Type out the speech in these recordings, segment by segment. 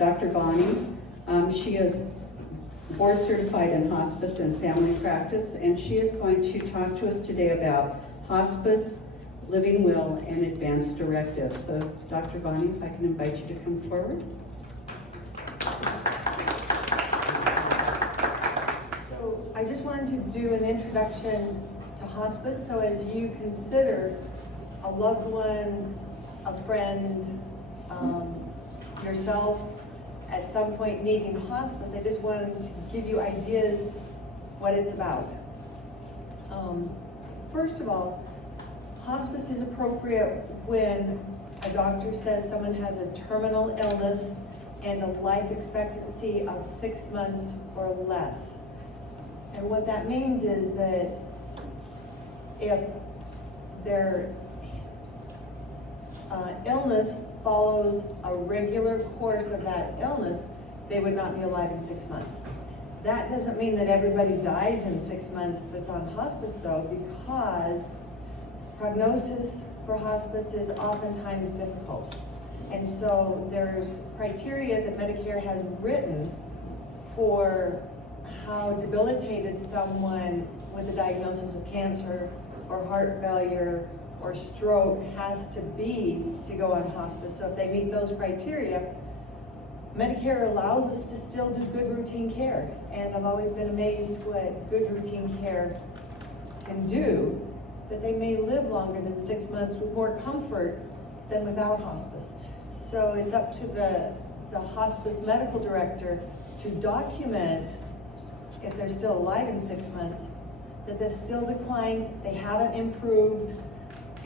Dr. Bonnie. She is board certified in hospice and family practice, and she is going to talk to us today about hospice, living will, and advanced directives. So, Dr. Bonnie, if I can invite you to come forward. So I just wanted to do an introduction to hospice. So as you consider a loved one, a friend, yourself at some point needing hospice, I just wanted to give you ideas what it's about. First of all, hospice is appropriate when a doctor says someone has a terminal illness and a life expectancy of 6 months or less. And what that means is that if their illness follows a regular course of that illness, they would not be alive in 6 months. That doesn't mean that everybody dies in 6 months that's on hospice though, because prognosis for hospice is oftentimes difficult. And so there's criteria that Medicare has written for how debilitated someone with a diagnosis of cancer or heart failure or stroke has to be to go on hospice. So if they meet those criteria, Medicare allows us to still do good routine care. And I've always been amazed what good routine care can do, that they may live longer than 6 months with more comfort than without hospice. So it's up to the hospice medical director to document, if they're still alive in 6 months, that they've still declined, they haven't improved,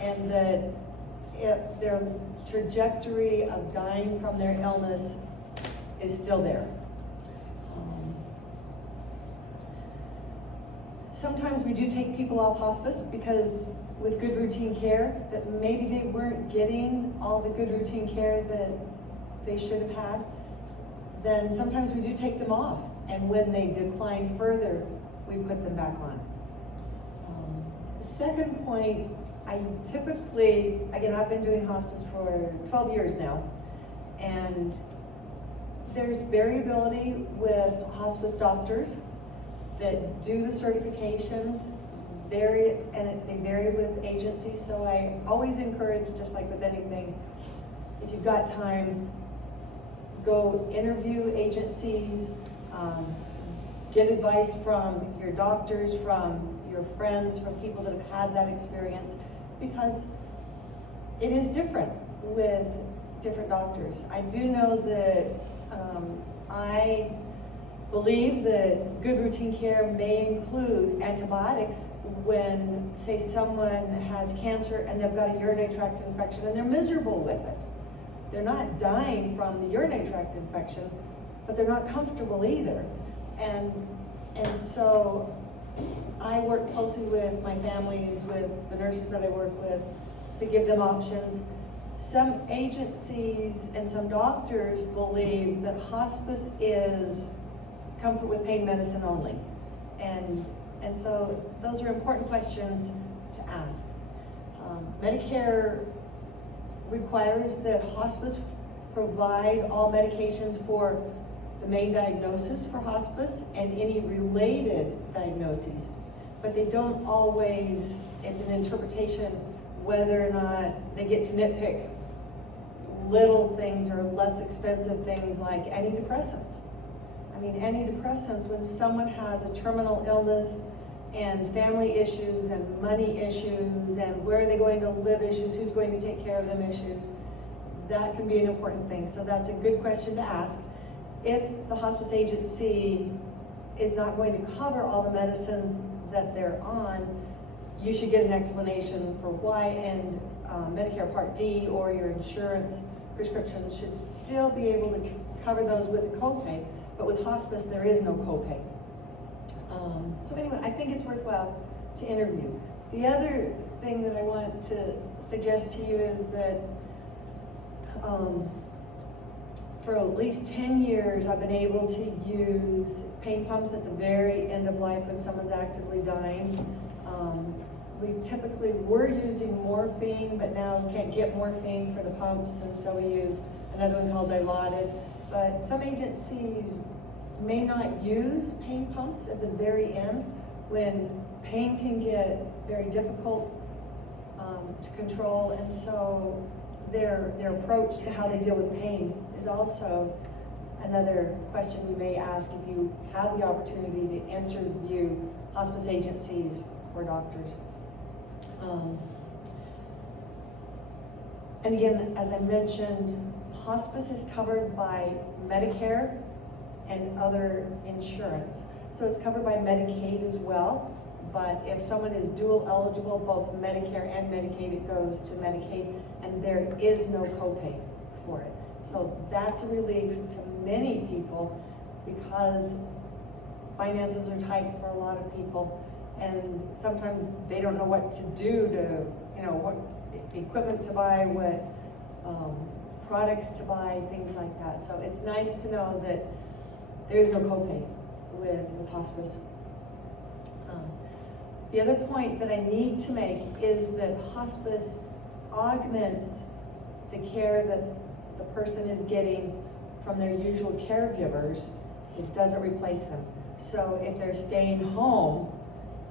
and that if their trajectory of dying from their illness is still there. Sometimes we do take people off hospice because with good routine care, that maybe they weren't getting all the good routine care that they should have had. Then sometimes we do take them off, and when they decline further, we put them back on. Second point, I typically, again, I've been doing hospice for 12 years now, and there's variability with hospice doctors that do the certifications, they vary with agencies. So I always encourage, just like with anything, if you've got time, go interview agencies, get advice from your doctors, from your friends, from people that have had that experience, because it is different with different doctors. I do know that I believe that good routine care may include antibiotics when, say, someone has cancer and they've got a urinary tract infection and they're miserable with it. They're not dying from the urinary tract infection, but they're not comfortable either. And so I work closely with my families, with the nurses that I work with, to give them options. Some agencies and some doctors believe that hospice is comfort with pain medicine only. And so those are important questions to ask. Medicare requires that hospice provide all medications for the main diagnosis for hospice and any related diagnoses. But they don't always, it's an interpretation whether or not they get to nitpick little things or less expensive things like antidepressants. I mean, antidepressants, when someone has a terminal illness and family issues and money issues and where are they going to live issues, who's going to take care of them issues, that can be an important thing. So that's a good question to ask. If the hospice agency is not going to cover all the medicines that they're on, you should get an explanation for why, and Medicare Part D or your insurance prescription should still be able to cover those with a copay, but with hospice there is no copay. So anyway, I think it's worthwhile to interview. The other thing that I want to suggest to you is that for at least 10 years I've been able to use pain pumps at the very end of life when someone's actively dying. We typically were using morphine, but now can't get morphine for the pumps, and so we use another one called Dilaudid. But some agencies may not use pain pumps at the very end when pain can get very difficult to control, and so their approach to how they deal with pain is also another question you may ask if you have the opportunity to interview hospice agencies or doctors. And again, as I mentioned, hospice is covered by Medicare and other insurance. So it's covered by Medicaid as well, but if someone is dual eligible, both Medicare and Medicaid, it goes to Medicaid, and there is no copay for it. So that's a relief to many people because finances are tight for a lot of people, and sometimes they don't know what to do to, what equipment to buy, what products to buy, things like that. So it's nice to know that there is no copay with hospice. The other point that I need to make is that hospice augments the care that the person is getting from their usual caregivers. It doesn't replace them. So if they're staying home,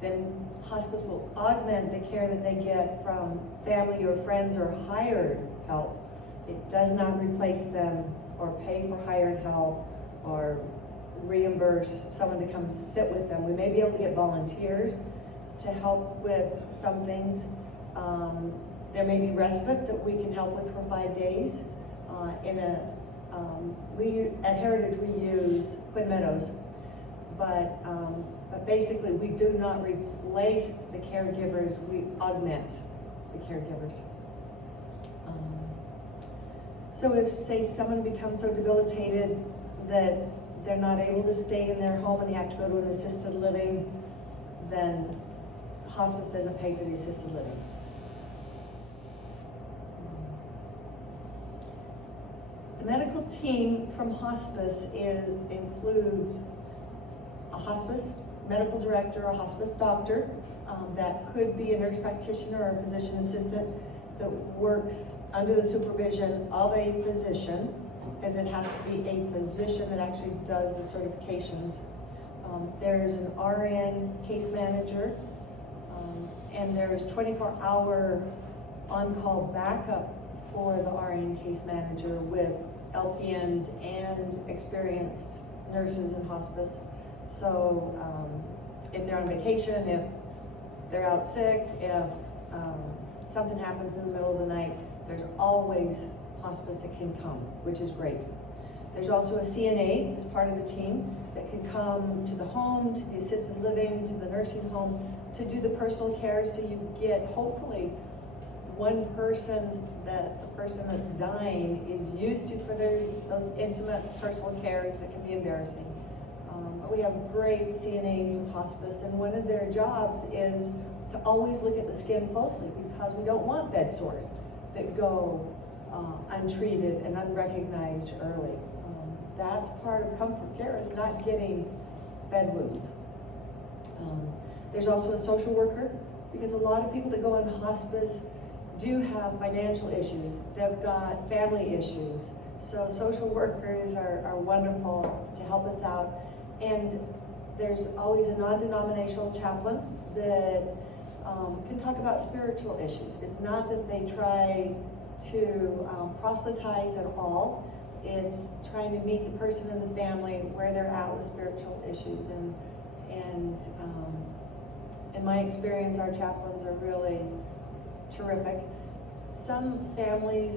then hospice will augment the care that they get from family or friends or hired help. It does not replace them or pay for hired help or reimburse someone to come sit with them. We may be able to get volunteers to help with some things. There may be respite that we can help with for 5 days. At Heritage we use Quinn Meadows, but basically we do not replace the caregivers, we augment the caregivers. So if, say, someone becomes so debilitated that they're not able to stay in their home and they have to go to an assisted living, then hospice doesn't pay for the assisted living. The medical team from hospice includes a hospice medical director, a hospice doctor, that could be a nurse practitioner or a physician assistant that works under the supervision of a physician, because it has to be a physician that actually does the certifications. There's an RN case manager, and there's 24-hour on-call backup for the RN case manager with LPNs and experienced nurses in hospice. So if they're on vacation, if they're out sick, if something happens in the middle of the night, there's always hospice that can come, which is great. There's also a CNA as part of the team that can come to the home, to the assisted living, to the nursing home, to do the personal care, so you get, hopefully, one person that the person that's dying is used to for those intimate personal cares that can be embarrassing. We have great CNAs with hospice, and one of their jobs is to always look at the skin closely, because we don't want bed sores that go untreated and unrecognized early. That's part of comfort care, is not getting bed wounds. There's also a social worker, because a lot of people that go on hospice do have financial issues. They've got family issues. So social workers are wonderful to help us out. And there's always a non-denominational chaplain that can talk about spiritual issues. It's not that they try to proselytize at all. It's trying to meet the person and the family where they're at with spiritual issues. And in my experience, our chaplains are really terrific. Some families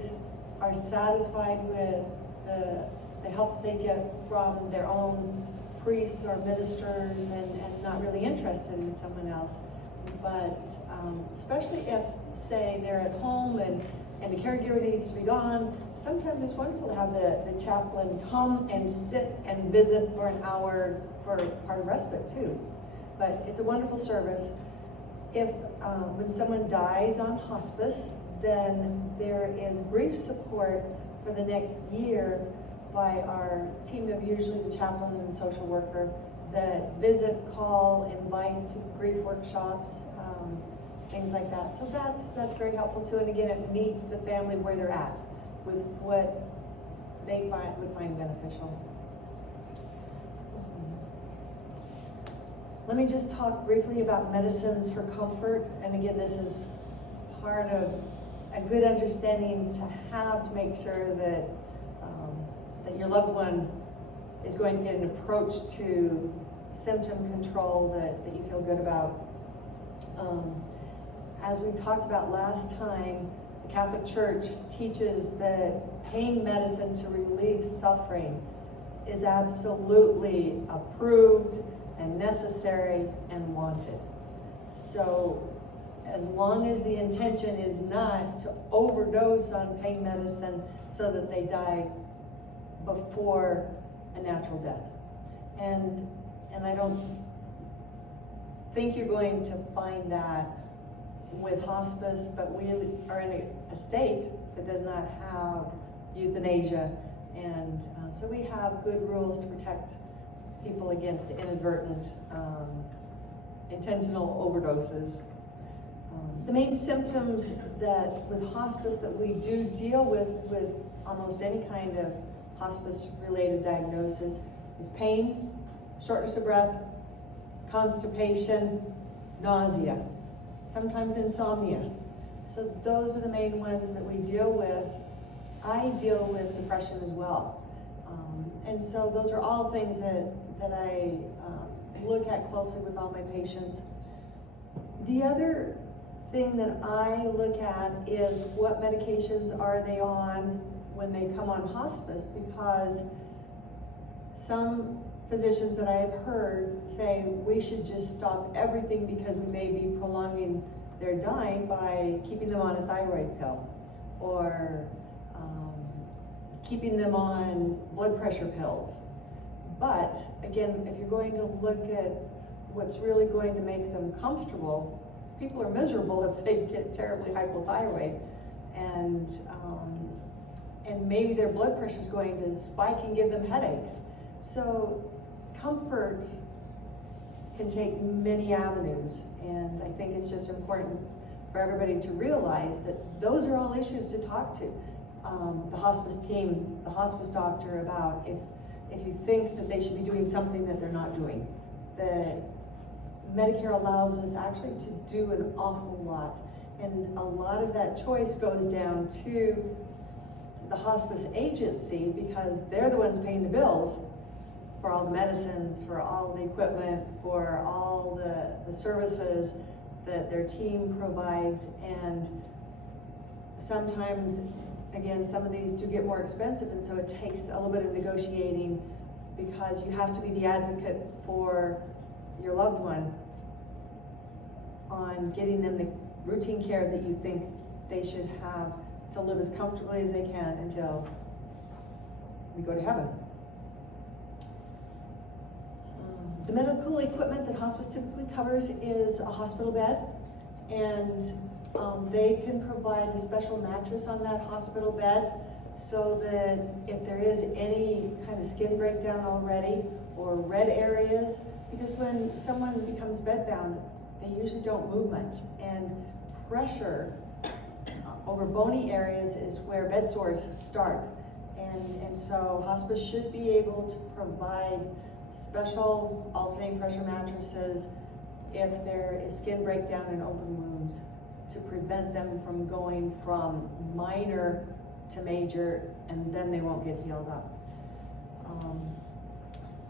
are satisfied with the help that they get from their own priests or ministers and not really interested in someone else. But especially if, say, they're at home and the caregiver needs to be gone, sometimes it's wonderful to have the chaplain come and sit and visit for an hour for part of respite too. But it's a wonderful service. If when someone dies on hospice, then there is grief support for the next year by our team of usually the chaplain and social worker that visit, call, invite to grief workshops, things like that. So that's very helpful too. And again, it meets the family where they're at with what they would find beneficial. Let me just talk briefly about medicines for comfort. And again, this is part of a good understanding to have to make sure that that your loved one is going to get an approach to symptom control that you feel good about. As we talked about last time, the Catholic Church teaches that pain medicine to relieve suffering is absolutely approved and necessary and wanted. So as long as the intention is not to overdose on pain medicine so that they die before a natural death. And I don't think you're going to find that with hospice, but we are in a state that does not have euthanasia, and so we have good rules to protect people against inadvertent, intentional overdoses. The main symptoms that with hospice that we do deal with almost any kind of hospice-related diagnosis is pain, shortness of breath, constipation, nausea, sometimes insomnia. So those are the main ones that we deal with. I deal with depression as well. And so those are all things that I look at closely with all my patients. The other thing that I look at is what medications are they on when they come on hospice, because some physicians that I have heard say we should just stop everything because we may be prolonging their dying by keeping them on a thyroid pill, or keeping them on blood pressure pills. But again, if you're going to look at what's really going to make them comfortable, people are miserable if they get terribly hypothyroid, and maybe their blood pressure is going to spike and give them headaches. So comfort can take many avenues, and I think it's just important for everybody to realize that those are all issues to talk to the hospice team, the hospice doctor, about if you think that they should be doing something that they're not doing. That Medicare allows us actually to do an awful lot, and a lot of that choice goes down to the hospice agency, because they're the ones paying the bills for all the medicines, for all the equipment, for all the services that their team provides. And sometimes, again, some of these do get more expensive, and so it takes a little bit of negotiating, because you have to be the advocate for your loved one on getting them the routine care that you think they should have to live as comfortably as they can until we go to heaven. The medical equipment that hospice typically covers is a hospital bed, and they can provide a special mattress on that hospital bed, so that if there is any kind of skin breakdown already or red areas, because when someone becomes bedbound, they usually don't move much, and pressure over bony areas is where bed sores start. And so hospice should be able to provide special alternating pressure mattresses if there is skin breakdown and open wounds, to prevent them from going from minor to major, and then they won't get healed up.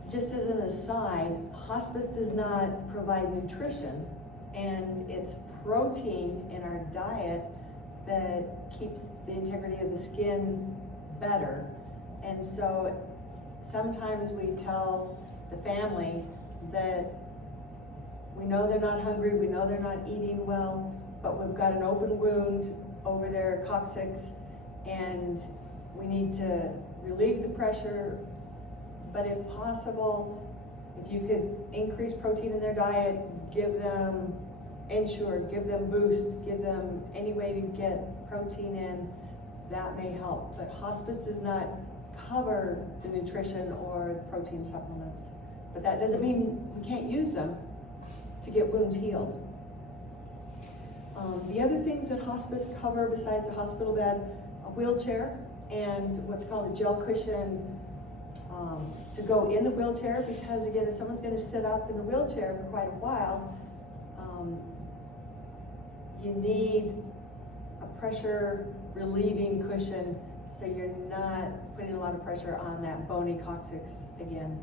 Just as an aside, hospice does not provide nutrition, and it's protein in our diet that keeps the integrity of the skin better. And so sometimes we tell the family that we know they're not hungry, we know they're not eating well, but we've got an open wound over their coccyx, and we need to relieve the pressure. But if possible, if you could increase protein in their diet, give them Ensure, give them Boost, give them any way to get protein in, that may help. But hospice does not cover the nutrition or protein supplements. But that doesn't mean we can't use them to get wounds healed. The other things that hospice cover besides the hospital bed, a wheelchair and what's called a gel cushion to go in the wheelchair, because again, if someone's going to sit up in the wheelchair for quite a while, you need a pressure relieving cushion so you're not putting a lot of pressure on that bony coccyx again.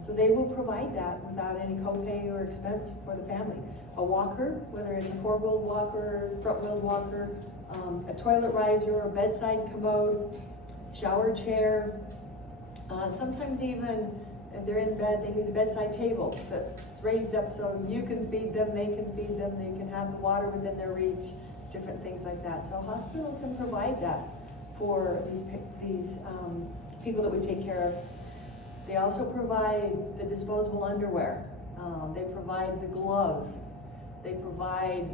So they will provide that without any copay or expense for the family. A walker, whether it's a four-wheeled walker, front-wheeled walker, a toilet riser, a bedside commode, shower chair. Sometimes even if they're in bed, they need a bedside table that's raised up so you can feed them, they can have the water within their reach, different things like that. So a hospital can provide that for these people that we take care of. They also provide the disposable underwear. They provide the gloves. They provide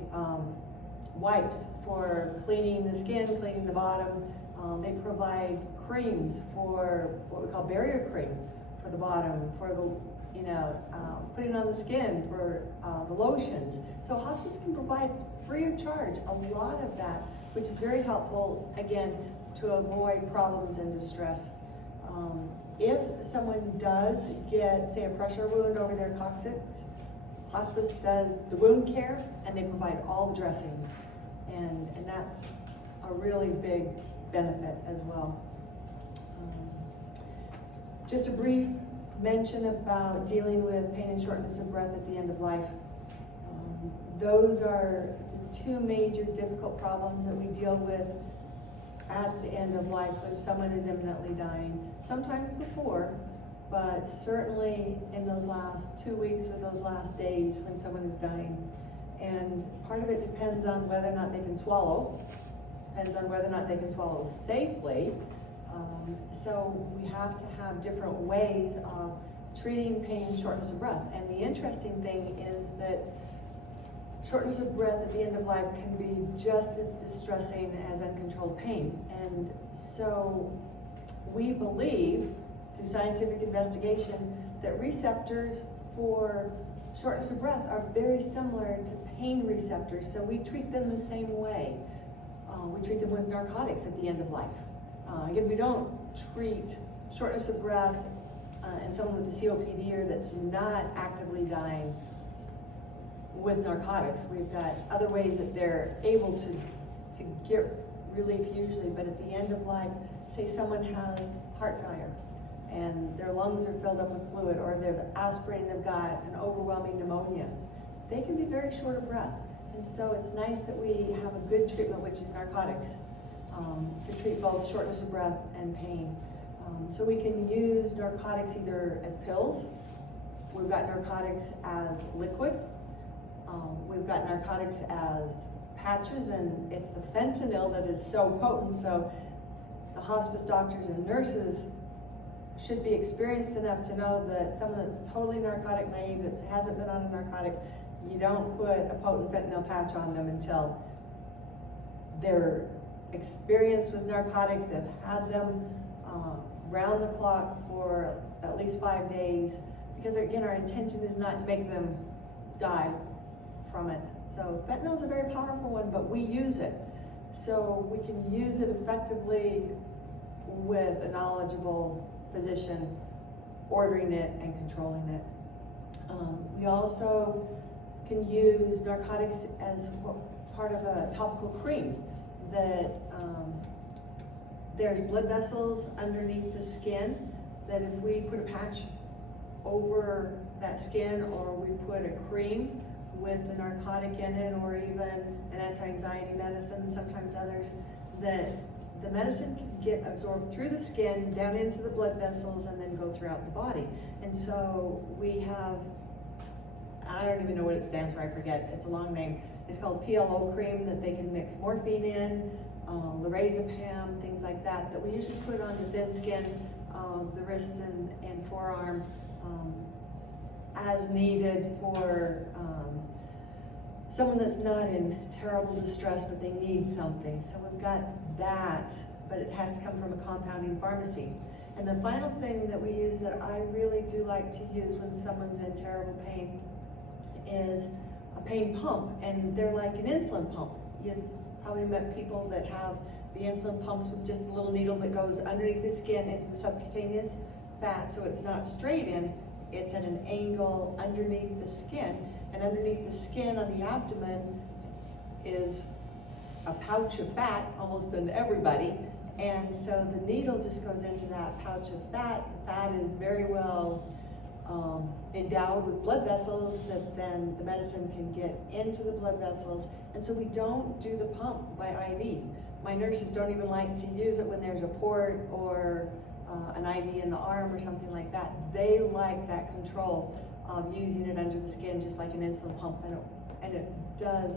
wipes for cleaning the skin, cleaning the bottom. They provide creams for what we call barrier cream for the bottom, for the, putting on the skin, for the lotions. So hospice can provide free of charge a lot of that, which is very helpful, again, to avoid problems and distress. If someone does get, say, a pressure wound over their coccyx, hospice does the wound care and they provide all the dressings. And that's a really big benefit as well. Just a brief mention about dealing with pain and shortness of breath at the end of life. Those are two major difficult problems that we deal with at the end of life when someone is imminently dying. Sometimes before, but certainly in those last 2 weeks or those last days when someone is dying. And part of it depends on whether or not they can swallow, depends on whether or not they can swallow safely. So we have to have different ways of treating pain and shortness of breath. And the interesting thing is that shortness of breath at the end of life can be just as distressing as uncontrolled pain. And so we believe, through scientific investigation, that receptors for shortness of breath are very similar to pain receptors. So we treat them the same way. We treat them with narcotics at the end of life. Again, we don't treat shortness of breath in someone with a COPD or that's not actively dying with narcotics. We've got other ways that they're able to get relief usually, but at the end of life, say someone has heart failure and their lungs are filled up with fluid, or they've aspirated, they've got an overwhelming pneumonia, they can be very short of breath. And so it's nice that we have a good treatment, which is narcotics, to treat both shortness of breath and pain. So we can use narcotics either as pills, we've got narcotics as liquid, we've got narcotics as patches, and it's the fentanyl that is so potent, so the hospice doctors and nurses should be experienced enough to know that someone that's totally narcotic naive, that hasn't been on a narcotic, you don't put a potent fentanyl patch on them until they're experienced with narcotics, they've had them round the clock for at least 5 days, because again, our intention is not to make them die from it. So fentanyl is a very powerful one, but we use it. So we can use it effectively with a knowledgeable physician ordering it and controlling it. We also can use narcotics as part of a topical cream that there's blood vessels underneath the skin, that if we put a patch over that skin, or we put a cream with the narcotic in it, or even an anti-anxiety medicine, sometimes others, that the medicine can get absorbed through the skin, down into the blood vessels, and then go throughout the body. And so we have, I don't even know what it stands for, I forget, it's a long name. It's called PLO cream, that they can mix morphine in, lorazepam, things like that, that we usually put on the thin skin of the wrist and forearm as needed for someone that's not in terrible distress, but they need something. So we've got that, but it has to come from a compounding pharmacy. And the final thing that we use that I really do like to use when someone's in terrible pain is a pain pump, and they're like an insulin pump. You've probably met people that have The insulin pumps with just a little needle that goes underneath the skin into the subcutaneous fat, so it's not straight in, it's at an angle underneath the skin. And underneath the skin on the abdomen is a pouch of fat, almost on everybody. And so the needle just goes into that pouch of fat. The fat is very well endowed with blood vessels that then the medicine can get into the blood vessels. And so we don't do the pump by IV. My nurses don't even like to use it when there's a port or an IV in the arm or something like that. They like that control of using it under the skin just like an insulin pump, and it does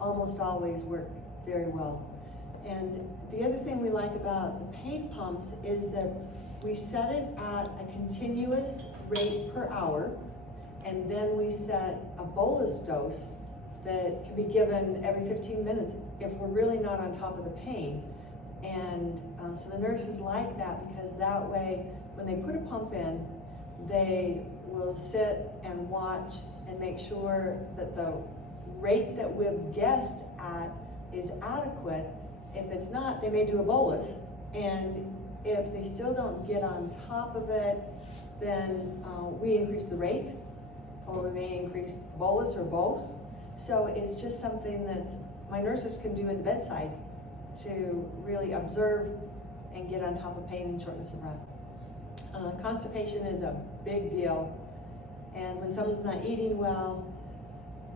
almost always work very well. And the other thing we like about the pain pumps is that we set it at a continuous rate per hour, and then we set a bolus dose that can be given every 15 minutes if we're really not on top of the pain. And so the nurses like that, because that way, when they put a pump in, they will sit and watch and make sure that the rate that we've guessed at is adequate. If it's not, they may do a bolus, and if they still don't get on top of it, then we increase the rate, or we may increase bolus or both. So it's just something that my nurses can do at the bedside to really observe and get on top of pain and shortness of breath. Constipation is a big deal, and when someone's not eating well,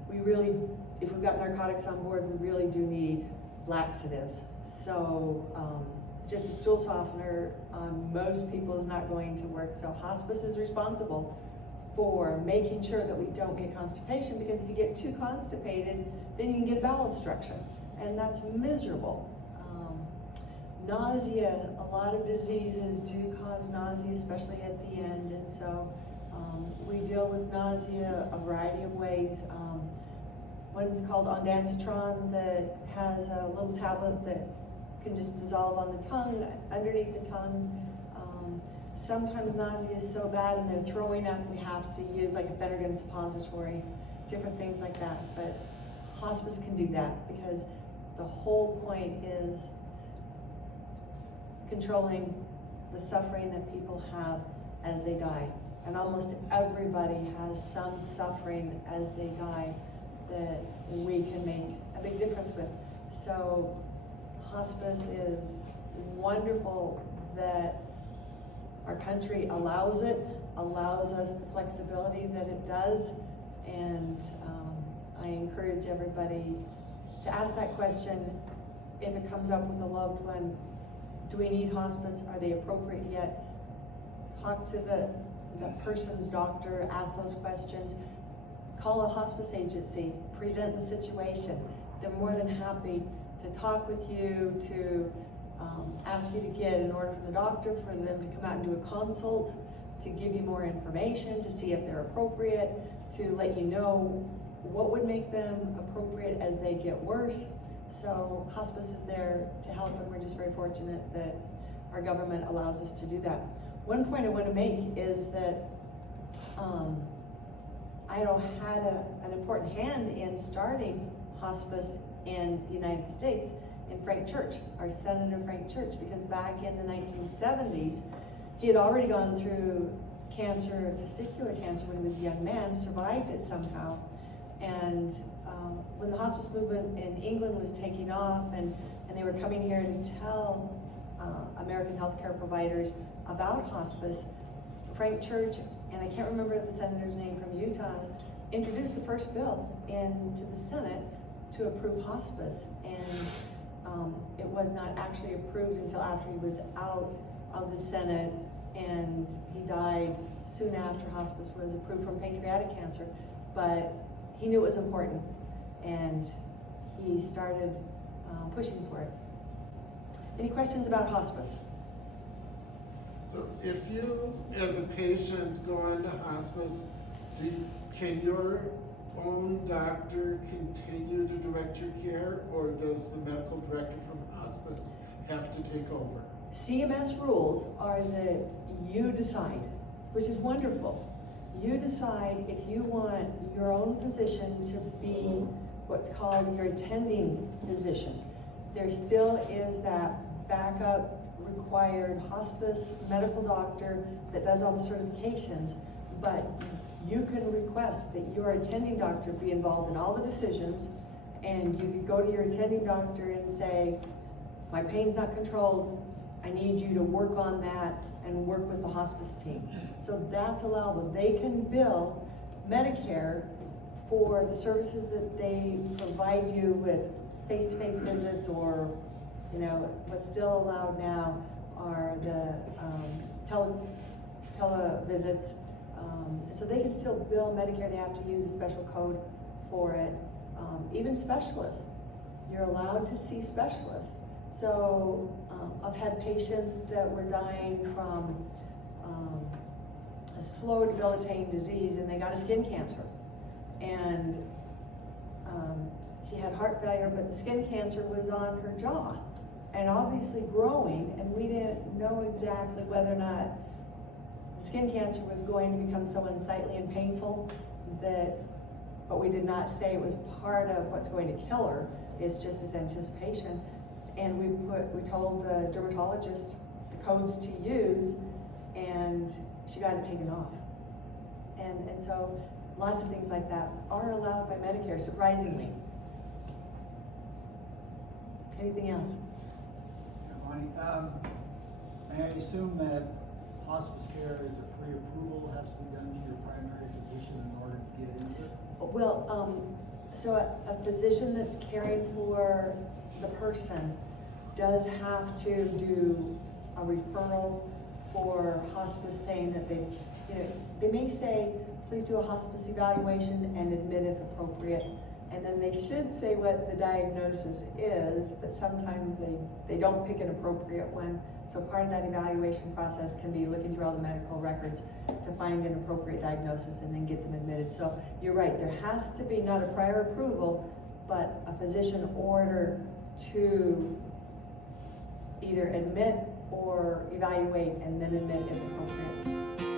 we really, if we've got narcotics on board, we really do need laxatives. So just a stool softener on most people is not going to work. So hospice is responsible for making sure that we don't get constipation, because if you get too constipated, then you can get bowel obstruction, and that's miserable. Nausea, a lot of diseases do cause nausea, especially at the end, and so we deal with nausea a variety of ways. One's called ondansetron that has a little tablet that can just dissolve on the tongue, underneath the tongue. Sometimes nausea is so bad and they're throwing up, we have to use like a Phenergan suppository, different things like that. But hospice can do that, because the whole point is controlling the suffering that people have as they die. And almost everybody has some suffering as they die that we can make a big difference with. So hospice is wonderful that our country allows it, allows us the flexibility that it does, and I encourage everybody to ask that question if it comes up with a loved one. Do we need hospice? Are they appropriate yet? Talk to the person's doctor, ask those questions. Call a hospice agency, present the situation. They're more than happy to talk with you, to ask you to get an order from the doctor, for them to come out and do a consult, to give you more information, to see if they're appropriate, to let you know what would make them appropriate as they get worse. So hospice is there to help, and we're just very fortunate that our government allows us to do that. One point I want to make is that Idaho had an important hand in starting hospice in the United States, in Frank Church, our Senator Frank Church, because back in the 1970s, he had already gone through cancer, testicular cancer, when he was a young man, survived it somehow. And when the hospice movement in England was taking off, and they were coming here to tell American healthcare providers about hospice, Frank Church, and I can't remember the senator's name from Utah, introduced the first bill into the Senate to approve hospice. And it was not actually approved until after he was out of the Senate, and he died soon after hospice was approved from pancreatic cancer. But he knew it was important, and he started pushing for it. Any questions about hospice? So if you, as a patient, go on to hospice, can your own doctor continue to direct your care, or does the medical director from hospice have to take over? CMS rules are that you decide, which is wonderful. You decide if you want your own physician to be what's called your attending physician. there still is that backup required hospice medical doctor that does all the certifications, but you can request that your attending doctor be involved in all the decisions, and you could go to your attending doctor and say, my pain's not controlled, I need you to work on that and work with the hospice team. So that's allowable. They can bill Medicare for the services that they provide you with face-to-face visits, or, you know, what's still allowed now are the televisits. So they can still bill Medicare. They have to use a special code for it. Even specialists, you're allowed to see specialists. So I've had patients that were dying from a slow debilitating disease, and they got a skin cancer. And she had heart failure, but the skin cancer was on her jaw and obviously growing, and we didn't know exactly whether or not the skin cancer was going to become so unsightly and painful but we did not say it was part of what's going to kill her. It's just this anticipation. And we told the dermatologist the codes to use, and she got it taken off. And so lots of things like that are allowed by Medicare, surprisingly. Anything else? Bonnie, may I assume that hospice care is a pre-approval, has to be done to your primary physician in order to get into it? Well, so a physician that's caring for the person does have to do a referral for hospice, saying that they may say, please do a hospice evaluation and admit if appropriate. And then they should say what the diagnosis is, but sometimes they don't pick an appropriate one. So part of that evaluation process can be looking through all the medical records to find an appropriate diagnosis and then get them admitted. So you're right, there has to be not a prior approval, but a physician order to either admit or evaluate and then admit if appropriate.